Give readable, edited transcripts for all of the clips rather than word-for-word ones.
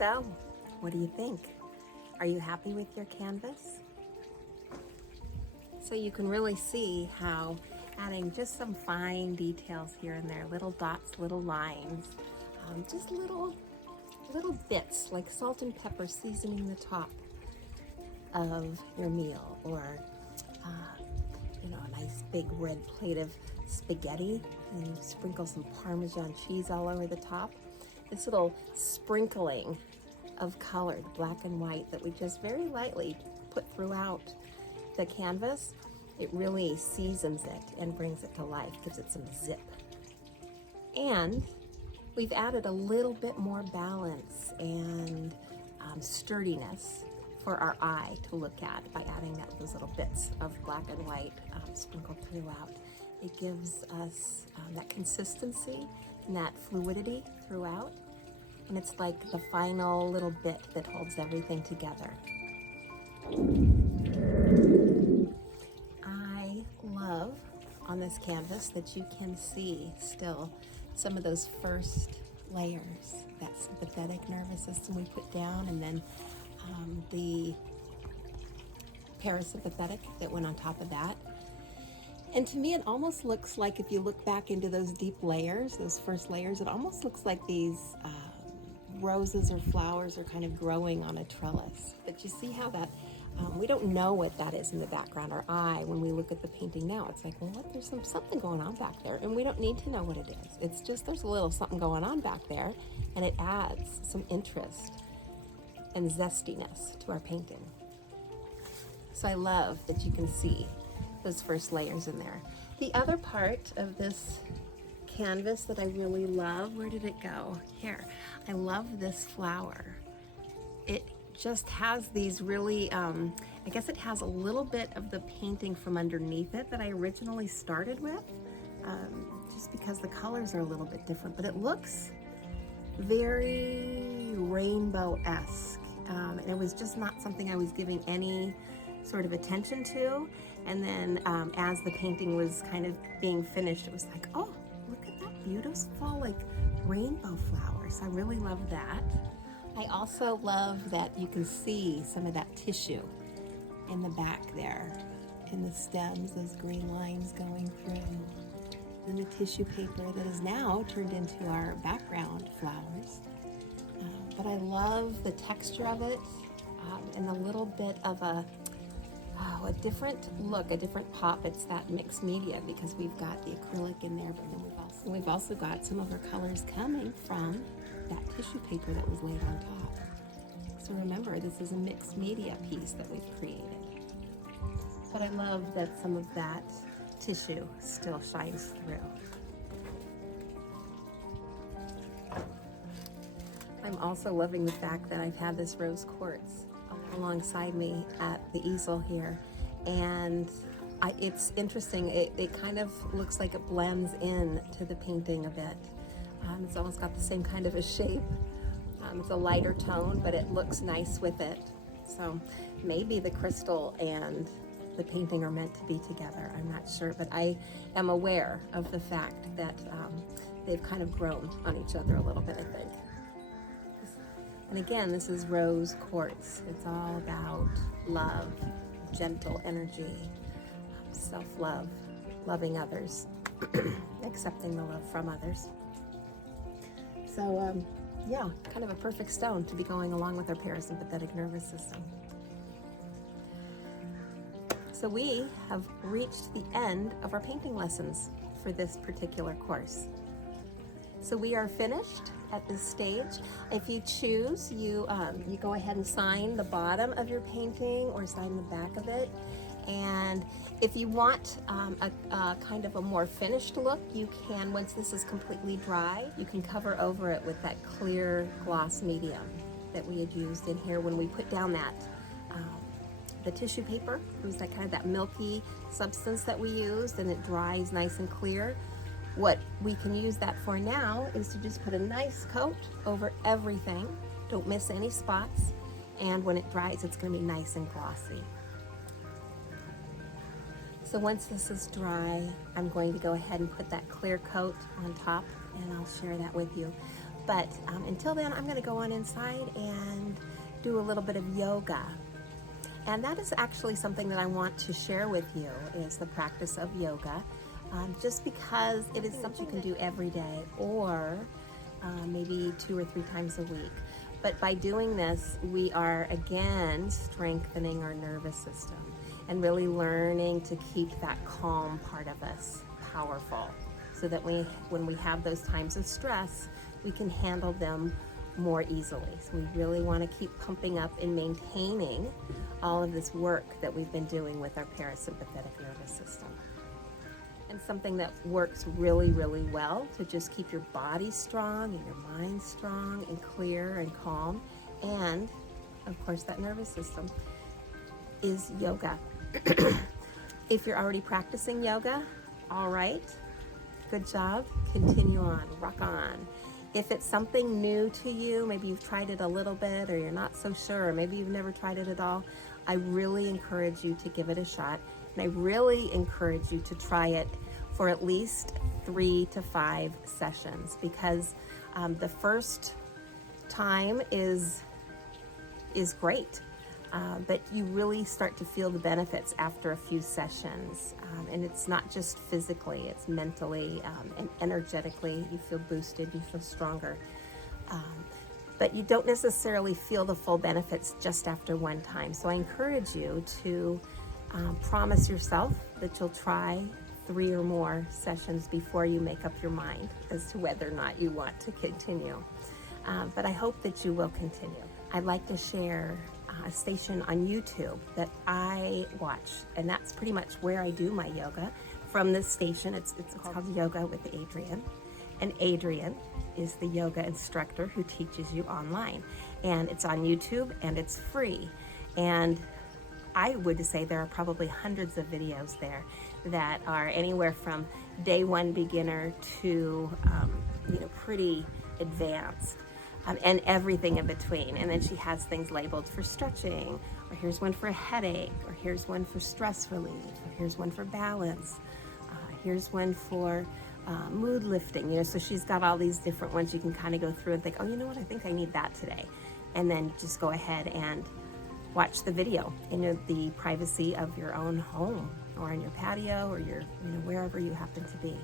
So, what do you think? Are you happy with your canvas? So you can really see how adding just some fine details here and there, little dots, little lines, just little bits like salt and pepper seasoning the top of your meal, or a nice big red plate of spaghetti and you sprinkle some Parmesan cheese all over the top. This little sprinkling of color, the black and white, that we just very lightly put throughout the canvas, it really seasons it and brings it to life, gives it some zip. And we've added a little bit more balance and sturdiness for our eye to look at by adding those little bits of black and white sprinkled throughout. It gives us that consistency and that fluidity throughout. And it's like the final little bit that holds everything together. I love on this canvas that you can see still some of those first layers, that sympathetic nervous system we put down, and then the parasympathetic that went on top of that. And to me, it almost looks like, if you look back into those deep layers, those first layers, it almost looks like these roses or flowers are kind of growing on a trellis. But you see how that, we don't know what that is in the background. Our eye, when we look at the painting now, it's like, well, what? There's something going on back there. And we don't need to know what it is. It's just there's a little something going on back there, and it adds some interest and zestiness to our painting. So I love that you can see those first layers in there. The other part of this canvas that I really love, where did it go? Here. I love this flower. It just has these really, I guess it has a little bit of the painting from underneath it that I originally started with, just because the colors are a little bit different, but it looks very rainbow-esque. And it was just not something I was giving any sort of attention to. And then as the painting was kind of being finished, it was like, oh, look at that beautiful like rainbow flowers. I really love that. I also love that you can see some of that tissue in the back there, in the stems, those green lines going through. And the tissue paper that is now turned into our background flowers. But I love the texture of it, and a little bit of a different look, a different pop. It's that mixed media because we've got the acrylic in there, but then we've also got some of our colors coming from that tissue paper that was laid on top. So remember, this is a mixed media piece that we've created. But I love that some of that tissue still shines through. I'm also loving the fact that I've had this rose quartz alongside me at the easel here, and it's interesting. It kind of looks like it blends in to the painting a bit. It's almost got the same kind of a shape. It's a lighter tone, but it looks nice with it. So maybe the crystal and the painting are meant to be together. I'm not sure, but I am aware of the fact that they've kind of grown on each other a little bit, I think. And again, this is rose quartz. It's all about love, gentle energy, self-love, loving others, accepting the love from others. So yeah, kind of a perfect stone to be going along with our parasympathetic nervous system. So we have reached the end of our painting lessons for this particular course. So we are finished at this stage. If you choose, you go ahead and sign the bottom of your painting or sign the back of it. And if you want a kind of a more finished look, you can, once this is completely dry, you can cover over it with that clear gloss medium that we had used in here when we put down that the tissue paper. It was that kind of that milky substance that we used, and it dries nice and clear. What we can use that for now is to just put a nice coat over everything. Don't miss any spots. And when it dries, it's going to be nice and glossy. So once this is dry, I'm going to go ahead and put that clear coat on top, and I'll share that with you. But until then, I'm going to go on inside and do a little bit of yoga. And that is actually something that I want to share with you, is the practice of yoga. Just because it is something you can do every day, or maybe 2 or 3 times a week. But by doing this, we are again strengthening our nervous system and really learning to keep that calm part of us powerful, so that when we have those times of stress, we can handle them more easily. So we really want to keep pumping up and maintaining all of this work that we've been doing with our parasympathetic nervous system. And something that works really, really well to just keep your body strong and your mind strong and clear and calm, and of course that nervous system, is yoga. If you're already practicing yoga, all right, good job, continue on, rock on. If it's something new to you, maybe you've tried it a little bit, or you're not so sure, or maybe you've never tried it at all, I really encourage you to give it a shot. And I really encourage you to try it for at least 3 to 5 sessions, because the first time is great, but you really start to feel the benefits after a few sessions. And it's not just physically, it's mentally and energetically. You feel boosted, you feel stronger. But you don't necessarily feel the full benefits just after one time. So I encourage you to promise yourself that you'll try 3 or more sessions before you make up your mind as to whether or not you want to continue. But I hope that you will continue. I'd like to share a station on YouTube that I watch, and that's pretty much where I do my yoga from. This station. It's called Yoga with Adriene, and Adriene is the yoga instructor who teaches you online, and it's on YouTube and it's free. And I would say there are probably hundreds of videos there that are anywhere from day 1 beginner to pretty advanced. And everything in between. And then she has things labeled for stretching, or here's one for a headache, or here's one for stress relief, or here's one for balance, here's one for mood lifting. So she's got all these different ones you can kind of go through and think, oh, you know what, I think I need that today. And then just go ahead and watch the video in the privacy of your own home, or in your patio, or your wherever you happen to be.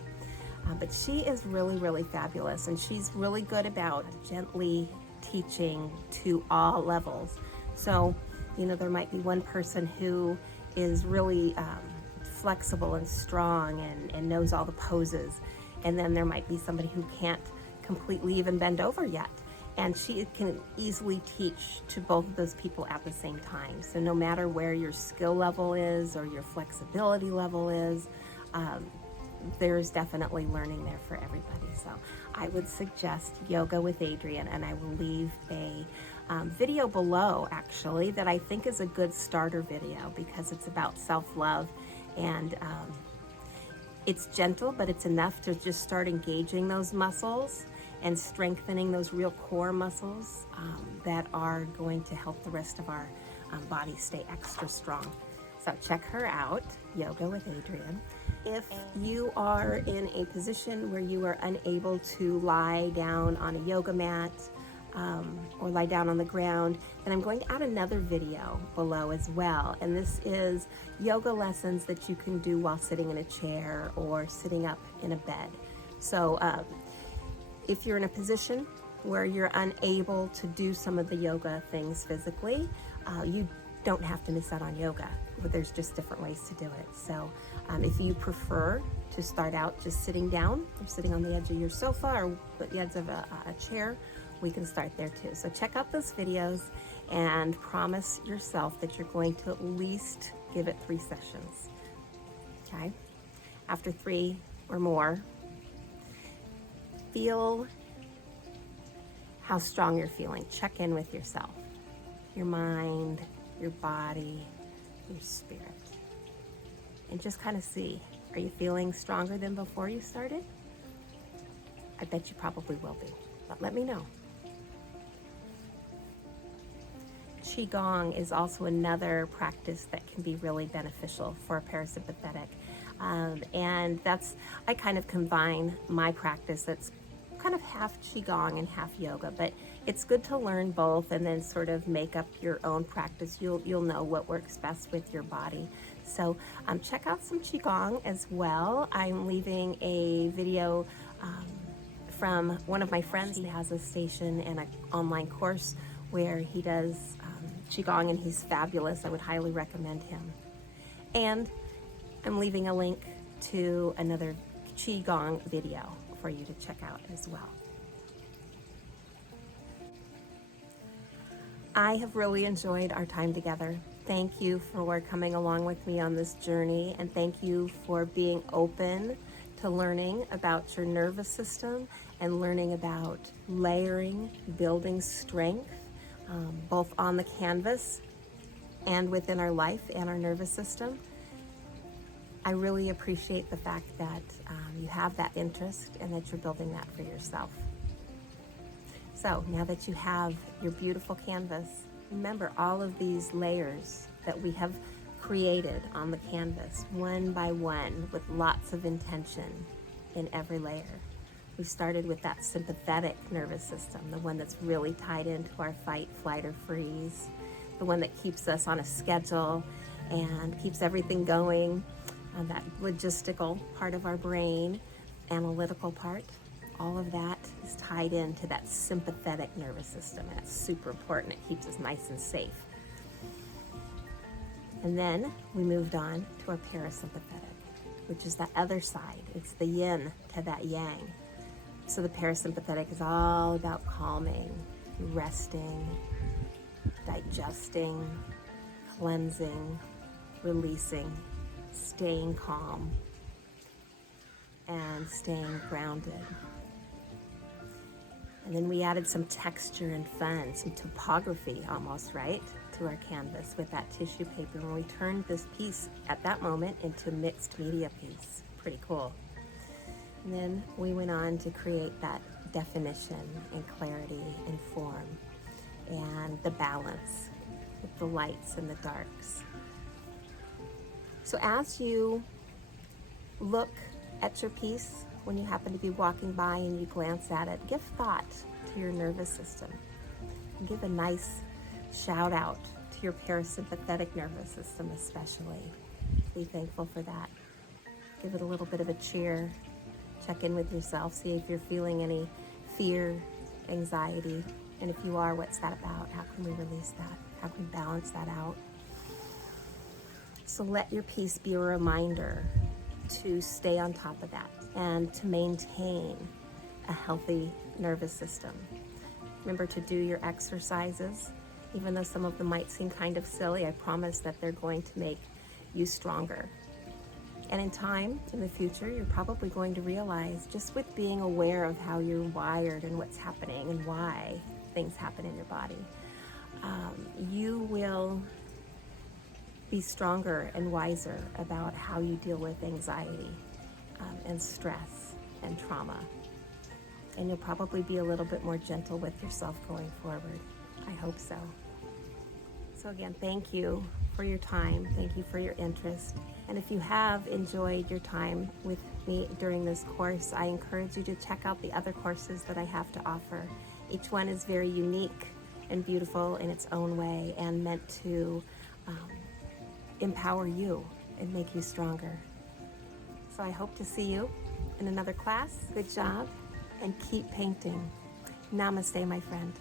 But she is really, really fabulous, and she's really good about gently teaching to all levels. So, there might be one person who is really flexible and strong and knows all the poses, and then there might be somebody who can't completely even bend over yet. And she can easily teach to both of those people at the same time. So no matter where your skill level is or your flexibility level is, there's definitely learning there for everybody. So I would suggest Yoga with Adriene, and I will leave a video below, actually, that I think is a good starter video, because it's about self-love, and it's gentle, but it's enough to just start engaging those muscles and strengthening those real core muscles that are going to help the rest of our body stay extra strong. So check her out, Yoga with Adriene. If you are in a position where you are unable to lie down on a yoga mat or lie down on the ground, then I'm going to add another video below as well. And this is yoga lessons that you can do while sitting in a chair or sitting up in a bed. So if you're in a position where you're unable to do some of the yoga things physically, you don't have to miss out on yoga. There's just different ways to do it. So if you prefer to start out just sitting down, or sitting on the edge of your sofa, or the edge of a chair, we can start there too. So check out those videos and promise yourself that you're going to at least give it 3 sessions. Okay? After 3 or more, feel how strong you're feeling. Check in with yourself, your mind, your body, your spirit, and just kind of see, are you feeling stronger than before you started? I bet you probably will be, but let me know. Qigong is also another practice that can be really beneficial for parasympathetic. And I kind of combine my practice that's kind of half Qigong and half yoga, but it's good to learn both and then sort of make up your own practice. You'll know what works best with your body. So check out some Qigong as well. I'm leaving a video from one of my friends. He has a station and an online course where he does Qigong, and he's fabulous. I would highly recommend him. And I'm leaving a link to another Qigong video for you to check out as well. I have really enjoyed our time together. Thank you for coming along with me on this journey, and thank you for being open to learning about your nervous system and learning about layering, building strength, both on the canvas and within our life and our nervous system. I really appreciate the fact that you have that interest and that you're building that for yourself. So now that you have your beautiful canvas, remember all of these layers that we have created on the canvas, one by one, with lots of intention in every layer. We started with that sympathetic nervous system, the one that's really tied into our fight, flight, or freeze, the one that keeps us on a schedule and keeps everything going, that logistical part of our brain, analytical part. All of that is tied into that sympathetic nervous system, and it's super important. It keeps us nice and safe. And then we moved on to our parasympathetic, which is the other side. It's the yin to that yang. So the parasympathetic is all about calming, resting, digesting, cleansing, releasing, staying calm, and staying grounded. And then we added some texture and fun, some topography almost, right, to our canvas with that tissue paper. And we turned this piece at that moment into a mixed media piece. Pretty cool. And then we went on to create that definition and clarity and form and the balance with the lights and the darks. So as you look at your piece, when you happen to be walking by and you glance at it, give thought to your nervous system. And give a nice shout out to your parasympathetic nervous system especially. Be thankful for that. Give it a little bit of a cheer. Check in with yourself, see if you're feeling any fear, anxiety, and if you are, what's that about? How can we release that? How can we balance that out? So let your piece be a reminder to stay on top of that and to maintain a healthy nervous system. Remember to do your exercises. Even though some of them might seem kind of silly, I promise that they're going to make you stronger. And in time, in the future, you're probably going to realize, just with being aware of how you're wired and what's happening and why things happen in your body, you will be stronger and wiser about how you deal with anxiety and stress and trauma. And you'll probably be a little bit more gentle with yourself going forward. I hope so. So again, thank you for your time. Thank you for your interest. And if you have enjoyed your time with me during this course, I encourage you to check out the other courses that I have to offer. Each one is very unique and beautiful in its own way and meant to empower you and make you stronger. So I hope to see you in another class. Good job, and keep painting. Namaste, my friend.